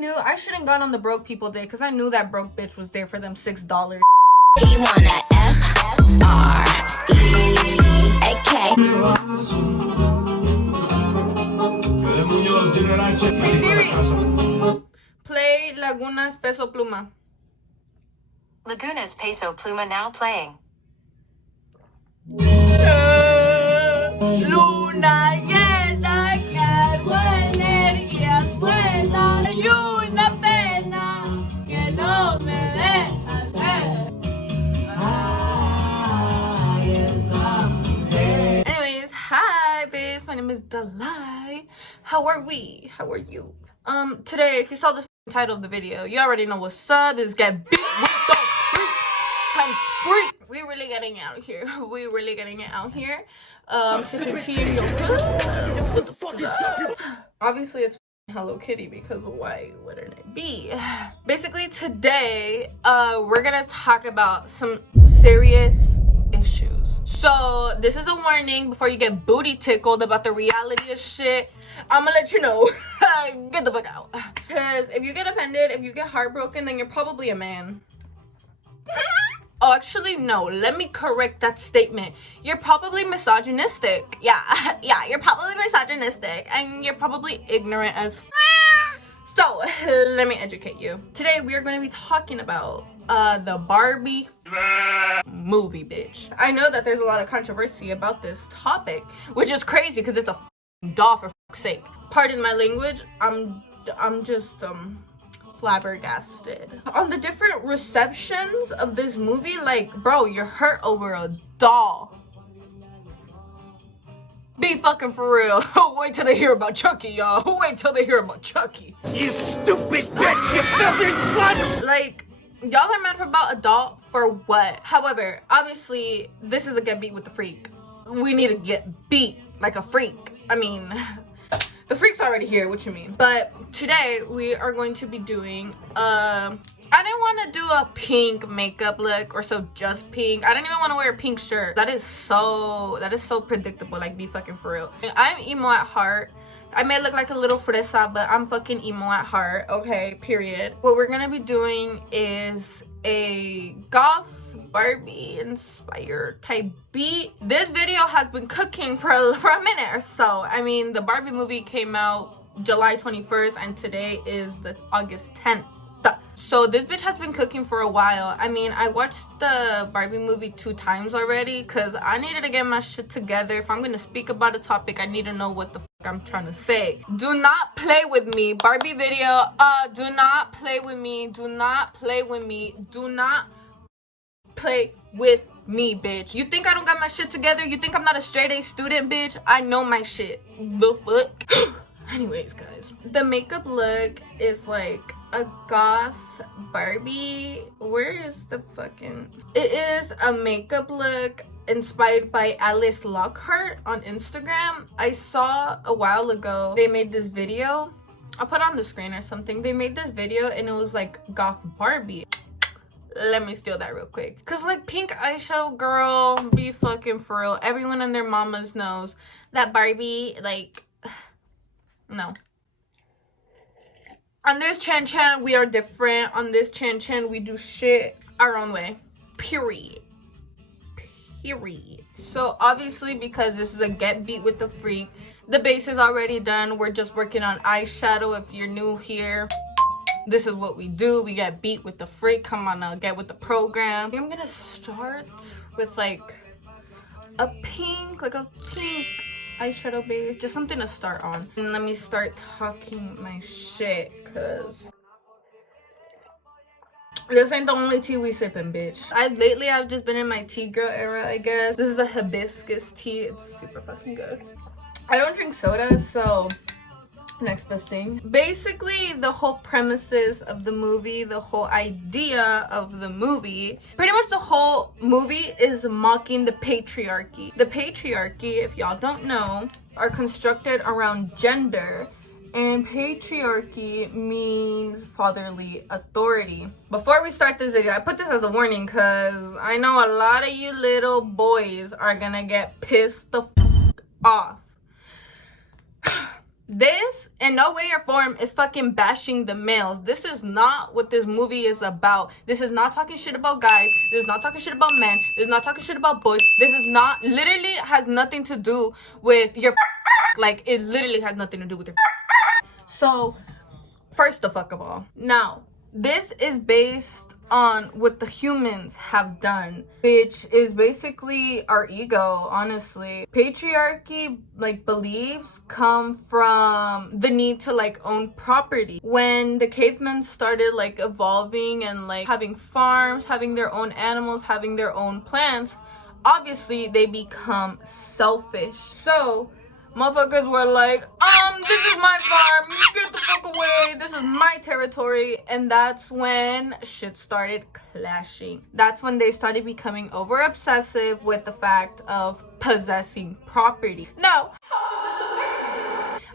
knew I shouldn't gone on the broke people day because I knew that broke bitch was there for them $6. He wanna F-R-E-A-K. Hey Siri, play Laguna's Peso Pluma. Laguna's Peso Pluma now playing. Luna llena, cargo energías buenas y una pena que no me deja ser. Anyways, hi babes, my name is Dalai. How are we? How are you? Today, if you saw the title of the video, you already know what's up. Is get beat with the freak times 3. We're really getting out here. We're really getting it out here. What the fuck is up? Obviously, it's Hello Kitty because why wouldn't it be? Basically, today, we're gonna talk about some serious issues. So, this is a warning before you get booty tickled about the reality of shit. I'm gonna let you know. Get the fuck out. Because if you get offended, if you get heartbroken, then you're probably a man. Oh, actually, no. Let me correct that statement. You're probably misogynistic. Yeah, you're probably misogynistic. And you're probably ignorant as f. So, let me educate you. Today, we are going to be talking about the Barbie movie, bitch. I know that there's a lot of controversy about this topic, which is crazy because it's a doll for fuck's sake. Pardon my language. I'm just, flabbergasted on the different receptions of this movie. Like, bro, you're hurt over a doll. Be fucking for real. Wait till they hear about Chucky, y'all. Wait till they hear about Chucky. You stupid bitch, you filthy slut! Like, y'all are mad about a doll for what? However, obviously, this is a get beat with the freak. We need to get beat like a freak. I mean, the freak's already here, what you mean? But today we are going to be doing I didn't want to do a pink makeup look or so just pink. I didn't even want to wear a pink shirt. That is so predictable, like be fucking for real. I'm emo at heart. I may look like a little fresa, but I'm fucking emo at heart, okay, period. What we're gonna be doing is a goth Barbie inspired type beat. This video has been cooking for a minute or so. I mean, the Barbie movie came out July 21st and today is the August 10th. So this bitch has been cooking for a while. I mean, I watched the Barbie movie 2 times already because I needed to get my shit together. If I'm gonna speak about a topic, I need to know what the fuck I'm trying to say. Do not play with me. Barbie video, do not play with me. Do not play with me. Do not play with me, bitch. You think I don't got my shit together? You think I'm not a straight A student, bitch? I know my shit. The fuck? Anyways, guys, the makeup look is like a goth Barbie. Where is the fucking... It is a makeup look inspired by Alice Lockhart on Instagram. I saw a while ago they made this video. I'll put it on the screen or something. They made this video and it was like goth Barbie. Let me steal that real quick. Because like pink eyeshadow girl, be fucking for real. Everyone and their mamas knows that Barbie, like, no. On this Chan, we are different. On this Chan, we do shit our own way. Period. So obviously, because this is a get beat with the freak, the base is already done. We're just working on eyeshadow. If you're new here, this is what we do. We get beat with the freak. Come on now, get with the program. I'm gonna start with like a pink eyeshadow base, just something to start on. And let me start talking my shit, cause this ain't the only tea we sipping, bitch. Lately I've just been in my tea girl era, I guess. This is a hibiscus tea. It's super fucking good. I don't drink soda, so next best thing. Basically, the whole premises of the movie, the whole idea of the movie, pretty much the whole movie is mocking the patriarchy. The patriarchy, if y'all don't know, are constructed around gender, and patriarchy means fatherly authority. Before we start this video, I put this as a warning because I know a lot of you little boys are gonna get pissed the f off. This in no way or form is fucking bashing the males. This is not what this movie is about. This is not talking shit about guys. This is not talking shit about men. This is not talking shit about boys. This is not, literally has nothing to do with your like, it literally has nothing to do with your So first the fuck of all, now this is based on what the humans have done, which is basically our ego. Honestly, patriarchy, like, beliefs come from the need to like own property. When the cavemen started like evolving and like having farms, having their own animals, having their own plants, obviously they become selfish. So motherfuckers were like, this is my farm, get the fuck away, this is my territory. And that's when shit started clashing. That's when they started becoming over obsessive with the fact of possessing property. Now,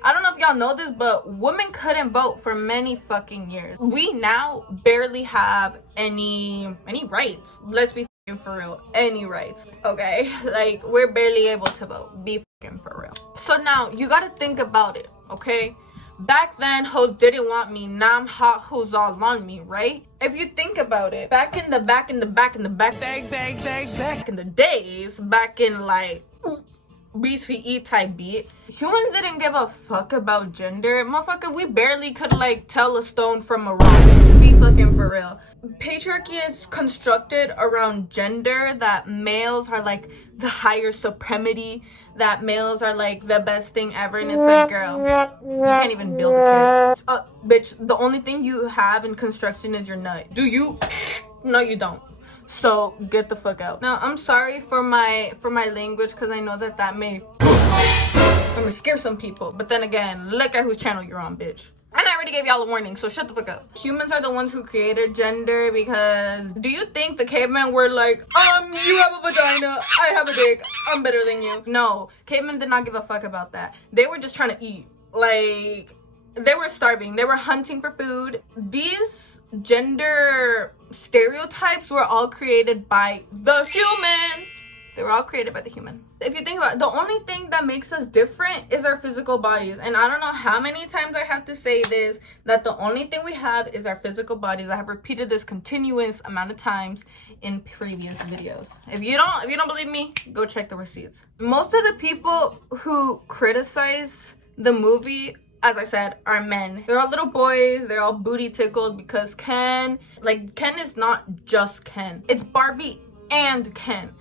I don't know if y'all know this, but women couldn't vote for many fucking years. We now barely have any rights. Let's be for real, any rights, okay? Like, we're barely able to vote. Be fucking for real. So now you gotta think about it, okay? Back then, hoes didn't want me. Now I'm hot, hoes all on me, right? If you think about it, back in the days, back in like BCE type beat, humans didn't give a fuck about gender. Motherfucker, we barely could like tell a stone from a rock. Be fucking for real. Patriarchy is constructed around gender, that males are like the higher supremacy, that males are like the best thing ever. And it's like, girl, you can't even build a kid. Bitch, the only thing you have in construction is your nut. Do you? No, you don't. So get the fuck out. Now, I'm sorry for my language, because I know that may scare some people. But then again, look at whose channel you're on, bitch. And I already gave y'all a warning, so shut the fuck up. Humans are the ones who created gender, because do you think the cavemen were like, you have a vagina, I have a dick, I'm better than you? No, cavemen did not give a fuck about that. They were just trying to eat. Like, they were starving. They were hunting for food. These gender stereotypes were all created by the human. They were all created by the human. If you think about it, the only thing that makes us different is our physical bodies. And I don't know how many times I have to say this, that the only thing we have is our physical bodies. I have repeated this continuous amount of times in previous videos. If you don't believe me, go check the receipts. Most of the people who criticize the movie, as I said, are men. They're all little boys. They're all booty tickled because Ken is not just Ken. It's Barbie and Ken.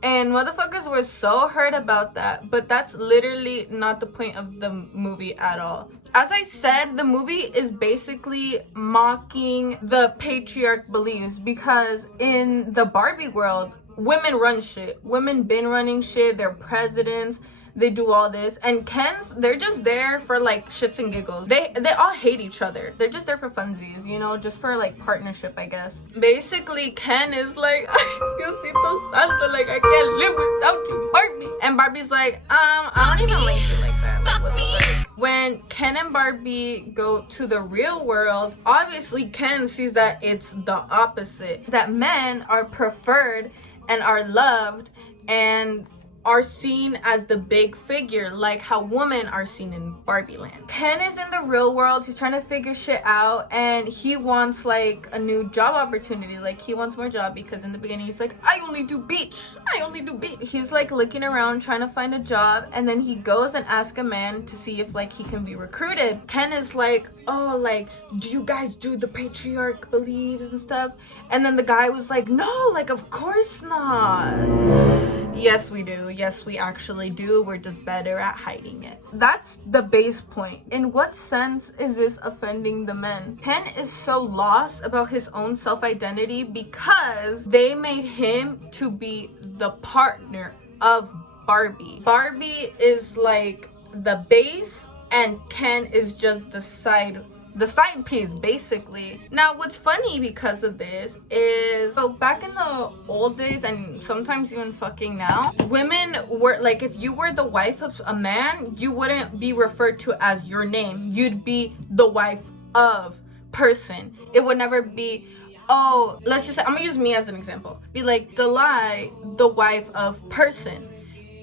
And motherfuckers were so hurt about that, but that's literally not the point of the movie at all. As I said, the movie is basically mocking the patriarch beliefs, because in the Barbie world, women run shit. Women been running shit. They're presidents. They do all this. And Ken's, they're just there for like shits and giggles. They all hate each other. They're just there for funsies, you know, just for like partnership, I guess. Basically, Ken is like, Diosito Santo, like, I can't live without you, Barbie. And Barbie's like, I don't even like you like that. Like, what the fuck? When Ken and Barbie go to the real world, obviously Ken sees that it's the opposite. That men are preferred and are loved and are seen as the big figure, like how women are seen in Barbie land. Ken is in the real world. He's trying to figure shit out, and he wants like a new job opportunity. Like, he wants more job, because in the beginning he's like, I only do beach. He's like looking around trying to find a job, and then he goes and asks a man to see if like he can be recruited. Ken is like, oh, like, do you guys do the patriarch beliefs and stuff? And then the guy was like, no, like, of course not. Yes, we do. Yes, we actually do. We're just better at hiding it. That's the base point. In what sense is this offending the men? Ken is so lost about his own self-identity because they made him to be the partner of Barbie. Barbie is like the base, and Ken is just the side piece, basically. Now, what's funny because of this is, so back in the old days, and sometimes even fucking now, women were like, if you were the wife of a man, you wouldn't be referred to as your name. You'd be the wife of person. It would never be, oh, let's just say, I'm gonna use me as an example. Be like, Delay, the wife of person.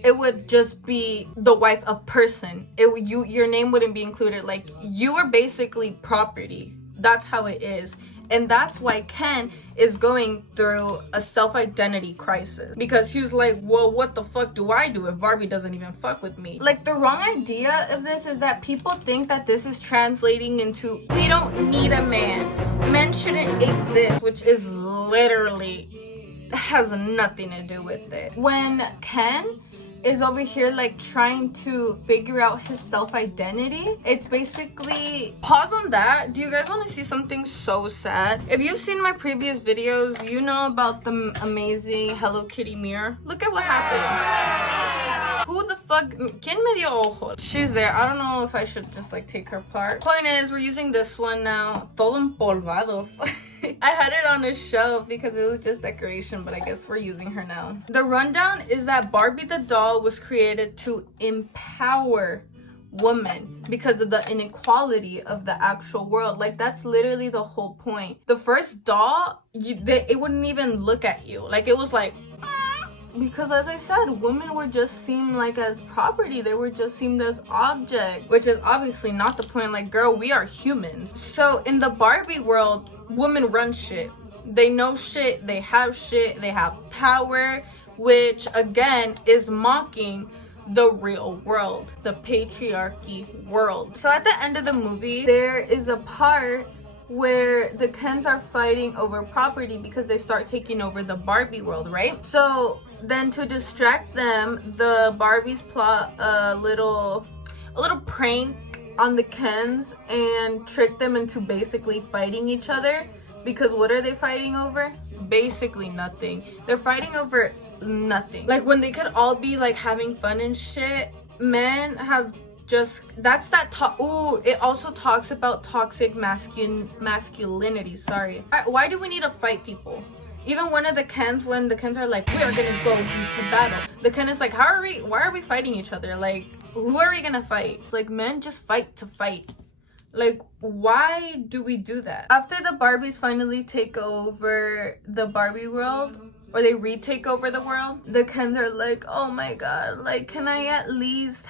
it would just be the wife of person. Your name wouldn't be included. Like, you are basically property. That's how it is. And that's why Ken is going through a self-identity crisis, because he's like, well, what the fuck do I do if Barbie doesn't even fuck with me? Like, the wrong idea of this is that people think that this is translating into, we don't need a man, men shouldn't exist, which is literally has nothing to do with it. When Ken is over here like trying to figure out his self-identity, it's basically, pause on that. Do you guys want to see something so sad? If you've seen my previous videos, you know about the amazing Hello Kitty mirror. Look at what happened. Who the fuck? ¿Quién me dio ojo? She's there. I don't know if I should just like take her part. Point is, we're using this one now. Todo empolvado. I had it on a shelf because it was just decoration, but I guess we're using her now. The rundown is that Barbie the doll was created to empower women because of the inequality of the actual world. Like, that's literally the whole point. The first doll, it wouldn't even look at you. Like, it was like, because as I said, women were just seen like as property. They were just seen as objects, which is obviously not the point. Like, girl, we are humans. So in the Barbie world, women run shit. They know shit, they have power, which again is mocking the real world, the patriarchy world. So at the end of the movie, there is a part where the Kens are fighting over property because they start taking over the Barbie world, right? So then to distract them, the Barbies plot a little prank on the Kens and trick them into basically fighting each other. Because what are they fighting over? Basically nothing. They're fighting over nothing. Like, when they could all be like having fun and shit, men have just, that's that ooh, it also talks about toxic masculinity. Sorry. Why do we need to fight people? Even one of the Kens, when the Kens are like, we are gonna go into battle, the Ken is like, why are we fighting each other? Like, who are we gonna fight? It's like, men just fight to fight. Like, why do we do that? After the Barbies finally take over the Barbie world, or they retake over the world, the Kens are like, oh my god, like, can I at least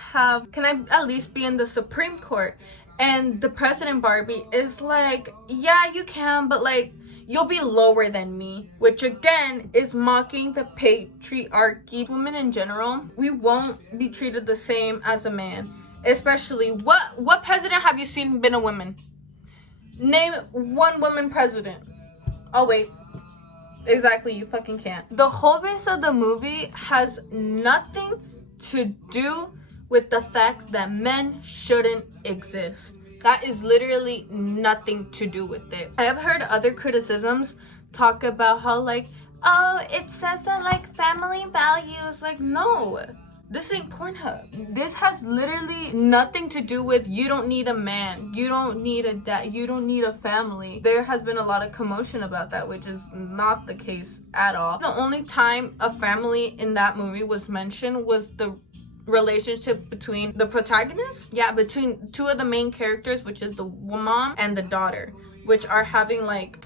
be in the Supreme Court? And the President Barbie is like, yeah, you can, but like, you'll be lower than me, which again is mocking the patriarchy. Women in general, we won't be treated the same as a man. Especially, what president have you seen been a woman? Name one woman president. Oh wait, exactly, you fucking can't. The whole base of the movie has nothing to do with the fact that men shouldn't exist. That is literally nothing to do with it. I have heard other criticisms talk about how like, oh, it says that like family values. Like, no. This ain't Pornhub. This has literally nothing to do with, you don't need a man, you don't need a dad, you don't need a family. There has been a lot of commotion about that, which is not the case at all. The only time a family in that movie was mentioned was the relationship between the protagonists. Yeah, between two of the main characters, which is the mom and the daughter, which are having like,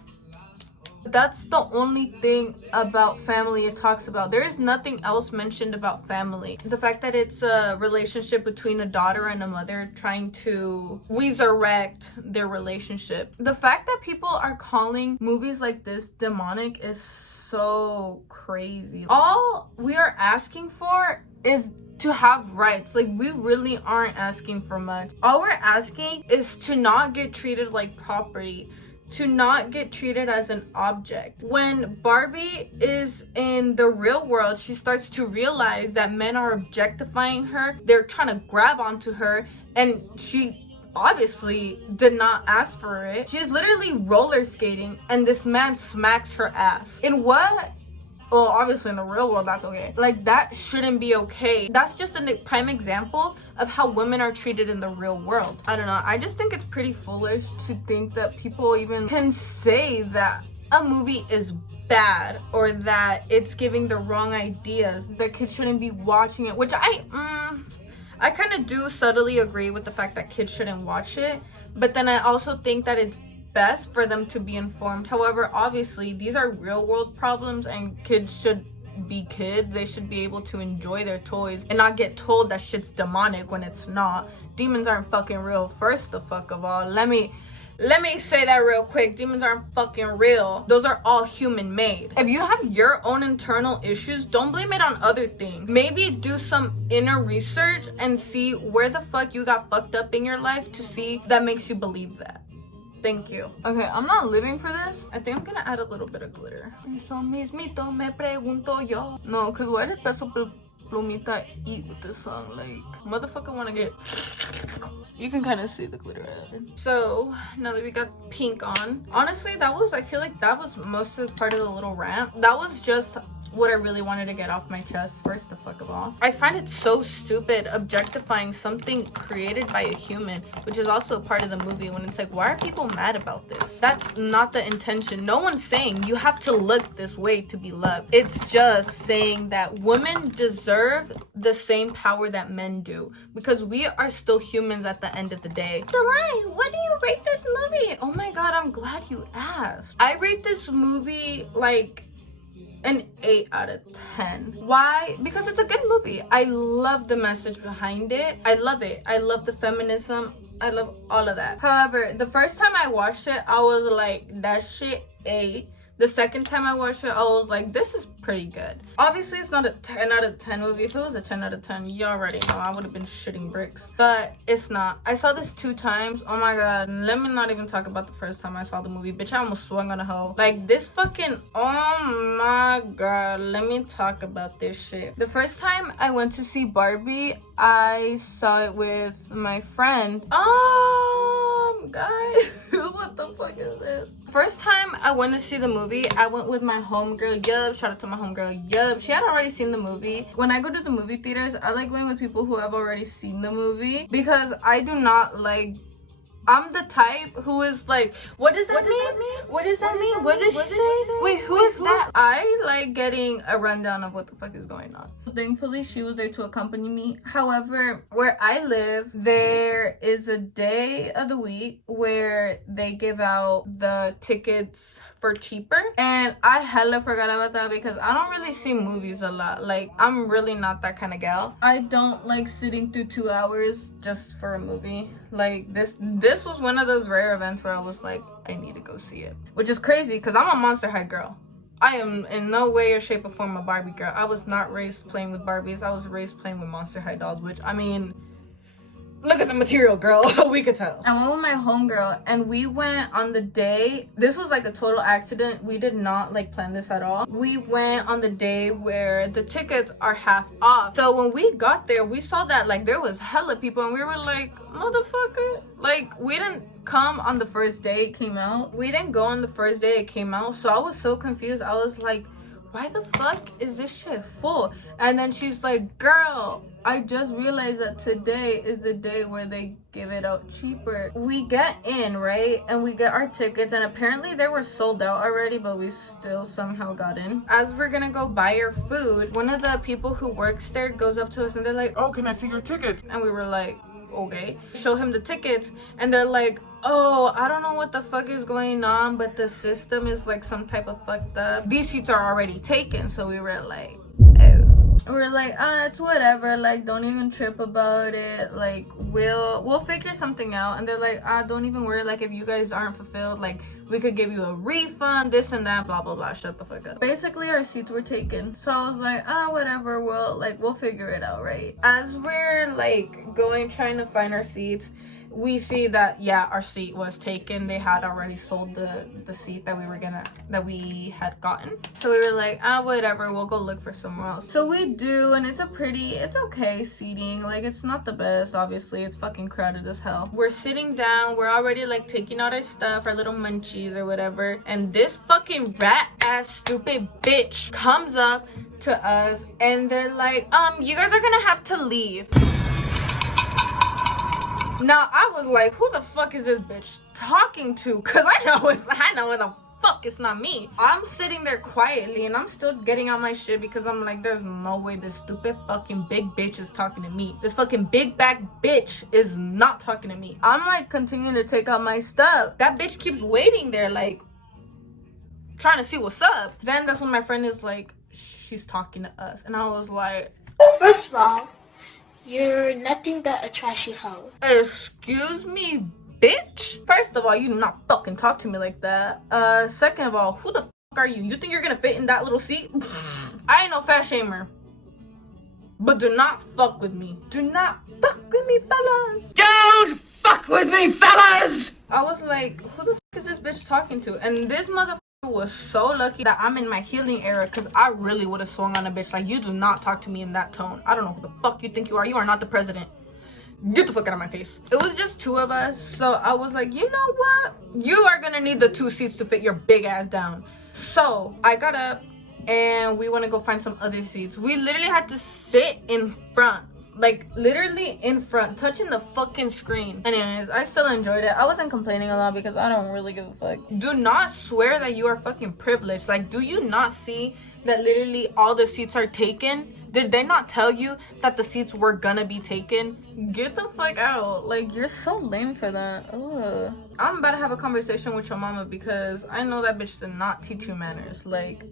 that's the only thing about family it talks about. There is nothing else mentioned about family. The fact that it's a relationship between a daughter and a mother trying to resurrect their relationship. The fact that people are calling movies like this demonic is so crazy. All we are asking for is to have rights. Like, we really aren't asking for much. All we're asking is to not get treated like property, to not get treated as an object. When Barbie is in the real world, she starts to realize that men are objectifying her. They're trying to grab onto her, and she obviously did not ask for it. She's literally roller skating, and this man smacks her ass. In what? Well, obviously in the real world, that's okay. Like, that shouldn't be okay. That's just a prime example of how women are treated in the real world. I don't know. I just think it's pretty foolish to think that people even can say that a movie is bad or that it's giving the wrong ideas, that kids shouldn't be watching it, which I kind of do subtly agree with the fact that kids shouldn't watch it. But then I also think that it's best for them to be informed. However, obviously these are real world problems and kids should be kids. They should be able to enjoy their toys and not get told that shit's demonic when it's not. Demons aren't fucking real. First the fuck of all, let me say that real quick. Demons aren't fucking real. Those are all human made. If you have your own internal issues, don't blame it on other things. Maybe do some inner research and see where the fuck you got fucked up in your life to see that makes you believe that. Thank you. Okay, I'm not living for this. I think I'm gonna add a little bit of glitter. Eso mismito me pregunto yo. No, cause why did Peso Plumita eat with this song? Like, motherfucker wanna get... You can kind of see the glitter added. So now that we got pink on, honestly, I feel like that was most of part of the little rant. That was just what I really wanted to get off my chest. First the fuck of all, I find it so stupid objectifying something created by a human, which is also part of the movie, when it's like, why are people mad about this? That's not the intention. No one's saying you have to look this way to be loved. It's just saying that women deserve the same power that men do, because we are still humans at the end of the day. July, what do you rate this movie? Oh my god, I'm glad you asked. I rate this movie like an 8 out of 10. Why? Because it's a good movie. I love the message behind it. I love it. I love the feminism. I love all of that. However, the first time I watched it, I was like, that shit A. The second time I watched it, I was like, this is pretty good. Obviously, it's not a 10 out of 10 movie. If it was a 10 out of 10, you already know I would have been shitting bricks. But it's not. I saw this 2 times. Oh my god. Let me not even talk about the first time I saw the movie. Bitch, I almost swung on a hoe. Like, this fucking... Oh my god. Let me talk about this shit. The first time I went to see Barbie, I saw it with my friend. Guys, what the fuck is this? First time I went to see the movie, I went with my homegirl, Yub. Shout out to my homegirl, Yub. She had already seen the movie. When I go to the movie theaters, I like going with people who have already seen the movie, because I do not like... I'm the type who is like, what does that mean? What does that mean? What did she say? Wait, who is that? I like getting a rundown of what the fuck is going on. Thankfully, she was there to accompany me. However, where I live, there is a day of the week where they give out the tickets for cheaper, and I hella forgot about that because I don't really see movies a lot. Like, I'm really not that kind of gal. I don't like sitting through 2 hours just for a movie. Like, this was one of those rare events where I was like, I need to go see it, which is crazy because I'm a Monster High girl. I am in no way or shape or form a Barbie girl. I was not raised playing with Barbies. I was raised playing with Monster High dolls, which, I mean, look at the material, girl. We could tell. I went with my homegirl, and we went on the day. This was like a total accident. We did not like plan this at all. We went on the day where the tickets are half off. So when we got there, we saw that like there was hella people, and we were like, motherfucker. Like, we didn't come on the first day it came out. We didn't go on the first day it came out. So I was so confused. I was like, why the fuck is this shit full? And then she's like, girl, I just realized that today is the day where they give it out cheaper. We get in, right? And we get our tickets, and apparently they were sold out already, but we still somehow got in. As we're gonna go buy our food, one of the people who works there goes up to us and they're like, Oh, can I see your ticket? and we were like, okay. Show him the tickets, and they're like, oh, I don't know what the fuck is going on, but the system is like some type of fucked up. These seats are already taken. So we were like, oh. We're like, it's whatever, like, don't even trip about it, like, we'll figure something out. And they're like, don't even worry, like, if you guys aren't fulfilled, like, we could give you a refund, this and that, blah blah blah. Shut the fuck up. Basically, our seats were taken, so I was like, whatever, we'll figure it out, right? As we're like trying to find our seats, we see that, yeah, our seat was taken. They had already sold the seat that we had gotten. So we were like, whatever, we'll go look for somewhere else. So we do, and it's okay seating. Like, it's not the best, obviously. It's fucking crowded as hell. We're sitting down. We're already like taking out our stuff, our little munchies or whatever. And this fucking rat ass stupid bitch comes up to us, and they're like, you guys are gonna have to leave. Now, I was like, who the fuck is this bitch talking to? Because I know what the fuck, it's not me. I'm sitting there quietly, and I'm still getting out my shit because I'm like, there's no way this stupid fucking big bitch is talking to me. This fucking big back bitch is not talking to me. I'm like continuing to take out my stuff. That bitch keeps waiting there, like, trying to see what's up. Then that's when my friend is like, she's talking to us. And I was like, First of all, you're nothing but a trashy hoe. excuse me, bitch? First of all, you do not fucking talk to me like that. Second of all, who the fuck are you? You think you're gonna fit in that little seat? I ain't no fat shamer. But do not fuck with me. Do not fuck with me, fellas. Don't fuck with me, fellas! I was like, who the fuck is this bitch talking to? And this motherfucker was so lucky that I'm in my healing era, because I really would have swung on a bitch. Like, you do not talk to me in that tone. I don't know who the fuck you think you are. You are not the president. Get the fuck out of my face. It was just 2 of us, so I was like, you know what? You are gonna need the 2 seats to fit your big ass down. So I got up and we want to go find some other seats. We literally had to sit in front, like literally in front, touching the fucking screen. Anyways, I still enjoyed it. I wasn't complaining a lot because I don't really give a fuck. Do not swear that you are fucking privileged. Like, do you not see that literally all the seats are taken? Did they not tell you that the seats were gonna be taken? Get the fuck out. Like, you're so lame for that. Ugh. I'm about to have a conversation with your mama because I know that bitch did not teach you manners. Like,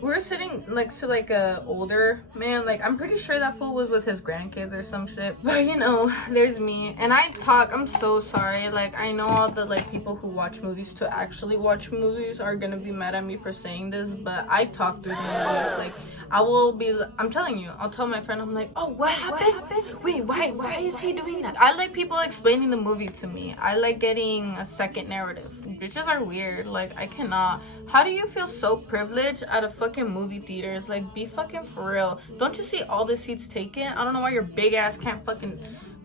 we were sitting next to like a older man. Like, I'm pretty sure that fool was with his grandkids or some shit. But you know, there's me. And I talk, I'm so sorry. Like, I know all the like people who watch movies to actually watch movies are gonna be mad at me for saying this. But I talk through the movies. Like, I will be, I'm telling you, I'll tell my friend, I'm like, oh, what happened? Wait, why is he doing that? I like people explaining the movie to me. I like getting a second narrative. Bitches are weird. Like, I cannot. How do you feel so privileged at a fucking movie theaters? Like, be fucking for real. Don't you see all the seats taken? I don't know why your big ass can't fucking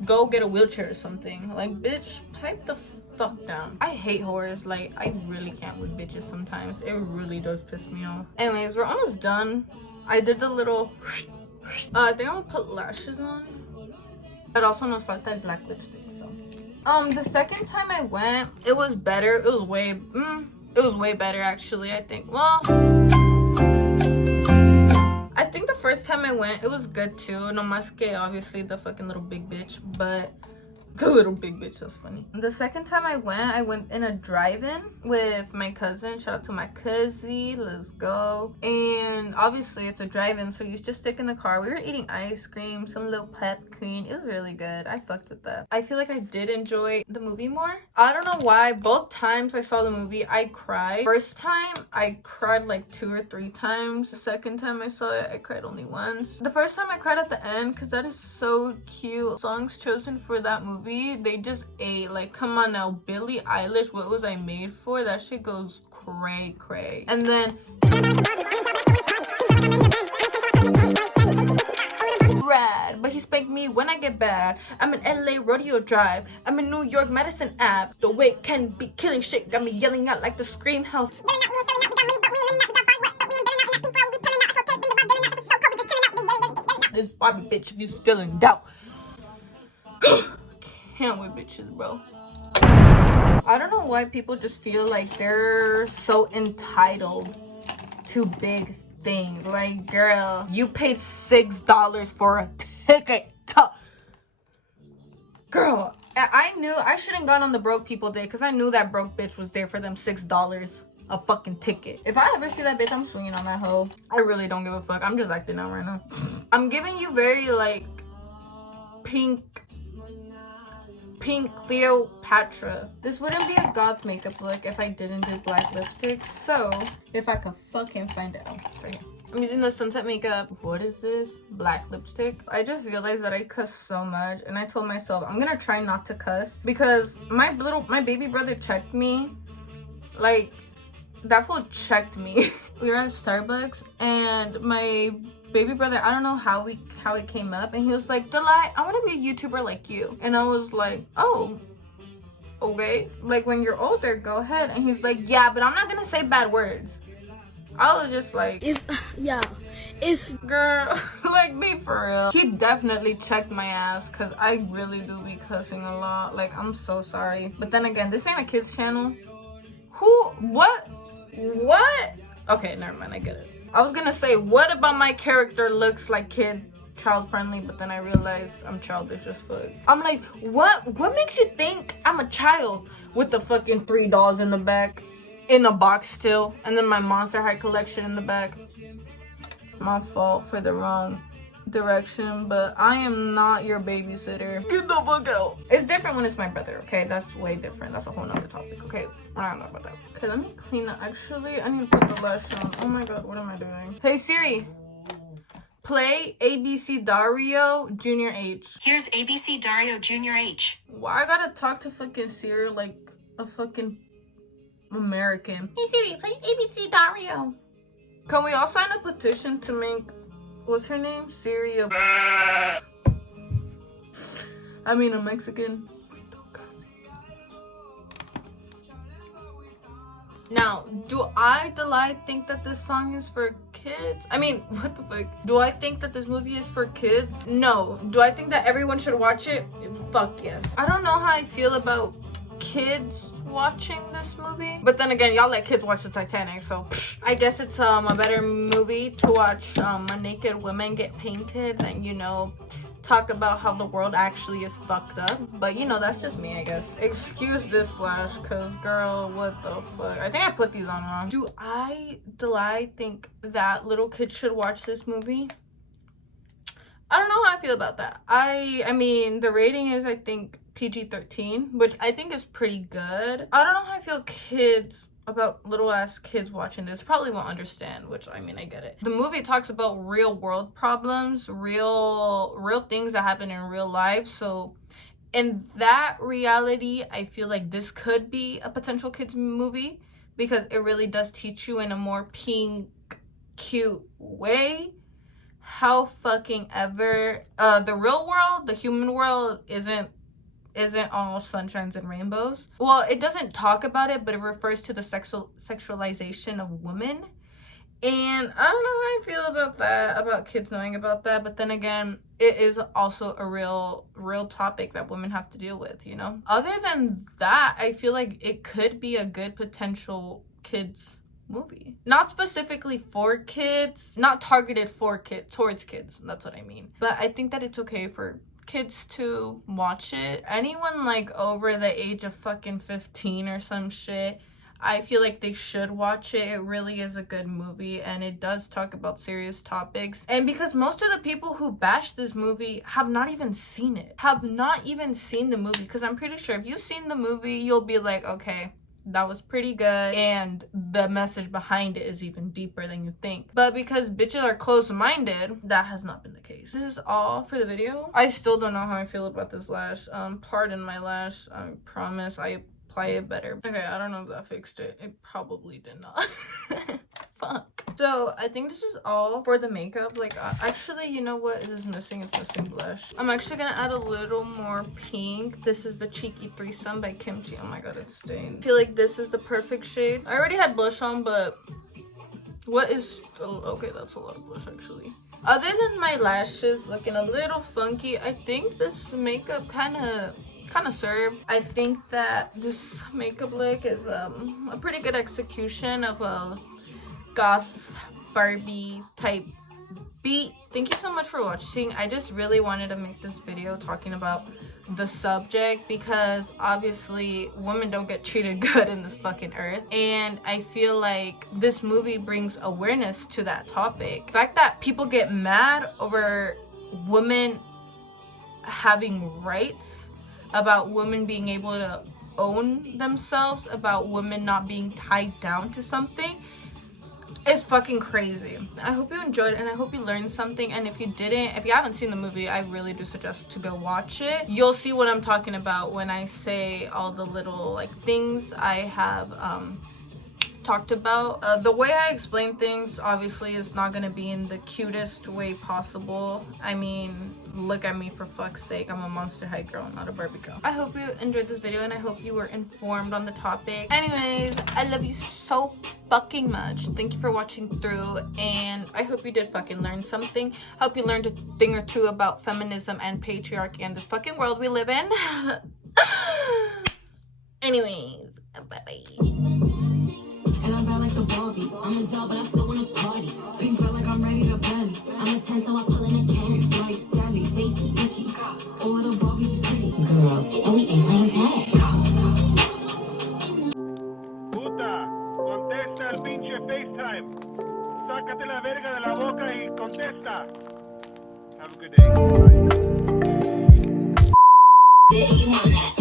go get a wheelchair or something. Like, bitch, pipe the fuck down. I hate horrors. Like, I really can't with bitches sometimes. It really does piss me off. Anyways, we're almost done. I did the little I think I'm gonna put lashes on, but also no falta black lipstick. So the second time I went, it was better. It was way better actually. I think, well, I think the first time I went it was good too. No más que obviously the fucking little big bitch, but the little big bitch, that's funny. The second time I went in a drive-in with my cousin. Shout out to my cousin, let's go. And obviously it's a drive-in, so you just stick in the car. We were eating ice cream, some little popcorn. It was really good. I fucked with that. I feel like I did enjoy the movie more. I don't know why. Both times I saw the movie I cried. First time I cried like 2 or 3 times. The second time I saw it I cried only once. The first time I cried at the end because that is so cute. Songs chosen for that movie, they just ate. Like, come on now, Billie Eilish, What Was I Made For? That shit goes cray. And then rad, but he spanked me when I get bad. I'm in LA Rodeo Drive, I'm in New York Madison Ave. The way it can be killing shit got me yelling out like the Scream House. This Barbie bitch, if you still in doubt. Can't with bitches, bro. I don't know why people just feel like they're so entitled to big things. Like, girl, you paid $6 for a ticket. Girl, I knew I shouldn't gone on the broke people day because I knew that broke bitch was there for them $6 a fucking ticket. If I ever see that bitch, I'm swinging on that hoe. I really don't give a fuck. I'm just acting out right now. I'm giving you very like pink Cleopatra. This wouldn't be a goth makeup look if I didn't do black lipstick. So if I could fucking find it out right here. I'm using the Sunset makeup. What is this? Black lipstick. I just realized that I cuss so much, and I told myself I'm gonna try not to cuss because my baby brother checked me. Like, that fool checked me. We were at Starbucks and my baby brother, I don't know how it came up, and he was like, Delight, I want to be a YouTuber like you. And I was like, oh, okay, like when you're older, go ahead. And he's like, yeah, but I'm not gonna say bad words. I was just like, it's girl, like, be for real. He definitely checked my ass because I really do be cussing a lot. Like, I'm so sorry, but then again, this ain't a kids channel. What? Okay, never mind, I get it. I was gonna say, what about my character looks like child friendly, but then I realized I'm childish as fuck. I'm like, what makes you think I'm a child with the fucking 3 dolls in the back, in a box still, and then my Monster High collection in the back? my fault for the wrong direction, but I am not your babysitter. Get the fuck out. It's different when it's my brother, okay? That's way different. That's a whole nother topic, okay? We're not talking about that. Okay, let me clean that. Actually, I need to put the lash on. Oh my god, what am I doing? Hey Siri, play ABC Dario Junior H. Here's ABC Dario Junior H. Why I gotta talk to fucking Siri like a fucking American? Hey Siri, play ABC Dario. Can we all sign a petition to make, what's her name? Siri a Mexican. Now, do I, Delight, think that this song is for kids? I mean, what the fuck? Do I think that this movie is for kids? No. Do I think that everyone should watch it? Fuck yes. I don't know how I feel about kids watching this movie, but then again, y'all let kids watch the Titanic, so I guess it's a better movie to watch naked women get painted than, you know, talk about how the world actually is fucked up. But you know, that's just me, I guess. Excuse this lash, cause girl, what the fuck? I think I put these on wrong. Do I think that little kids should watch this movie? I don't know how I feel about that. I mean, the rating is, I think, PG-13, which I think is pretty good. I don't know how I feel about little ass kids watching this. Probably won't understand, which I mean, I get it. The movie talks about real world problems, real things that happen in real life. So in that reality, I feel like this could be a potential kids movie because it really does teach you in a more pink, cute way how fucking ever the real world, the human world isn't all sunshines and rainbows. Well, it doesn't talk about it, but it refers to the sexualization of women. And I don't know how I feel about that, about kids knowing about that. But then again, it is also a real topic that women have to deal with, you know? Other than that, I feel like it could be a good potential kids movie. Not specifically for kids, not targeted for kids, towards kids. That's what I mean. But I think that it's okay for kids to watch it. Anyone like over the age of fucking 15 or some shit, I feel like they should watch it. It really is a good movie and it does talk about serious topics. And because most of the people who bash this movie have not even seen it, have not even seen the movie, because I'm pretty sure if you've seen the movie, you'll be like, okay, that was pretty good, and the message behind it is even deeper than you think. But because bitches are close-minded, that has not been the case. This is all for the video. I still don't know how I feel about this lash. Pardon my lash. I promise I apply it better. Okay, I don't know if that fixed it. It probably did not. Fuck. So I think this is all for the makeup. Like, actually, you know what is missing? It's missing blush. I'm actually gonna add a little more pink. This is the Cheeky Threesome by Kimchi. Oh my god, it's stained. I feel like this is the perfect shade. I already had blush on, but what is, okay, that's a lot of blush actually. Other than my lashes looking a little funky, I think this makeup kind of served. I think that this makeup look is a pretty good execution of a goth Barbie type beat. Thank you so much for watching. I just really wanted to make this video talking about the subject because obviously women don't get treated good in this fucking earth, and I feel like this movie brings awareness to that topic. The fact that people get mad over women having rights, about women being able to own themselves, about women not being tied down to something, it's fucking crazy. I hope you enjoyed it and I hope you learned something. And if you haven't seen the movie, I really do suggest to go watch it. You'll see what I'm talking about when I say all the little like things I have talked about. The way I explain things obviously is not going to be in the cutest way possible. I mean, look at me, for fuck's sake. I'm a Monster High girl, not a Barbie girl. I hope you enjoyed this video and I hope you were informed on the topic. Anyways, I love you so fucking much. Thank you for watching through, and I hope you did fucking learn something. I hope you learned a thing or two about feminism and patriarchy and this fucking world we live in. Anyways, bye-bye. And I'm bad like a Barbie. I'm a doll, but I still wanna party. Pink feel like I'm ready to bend. I'm a 10, so I pull in a can. Right, Gabby, Stacy, Nikki. All of the Barbies is pretty girls, and we ain't playing tag. Puta, contesta el pinche FaceTime. Sácate la verga de la boca y contesta. Have a good day. Bye. Day you wanna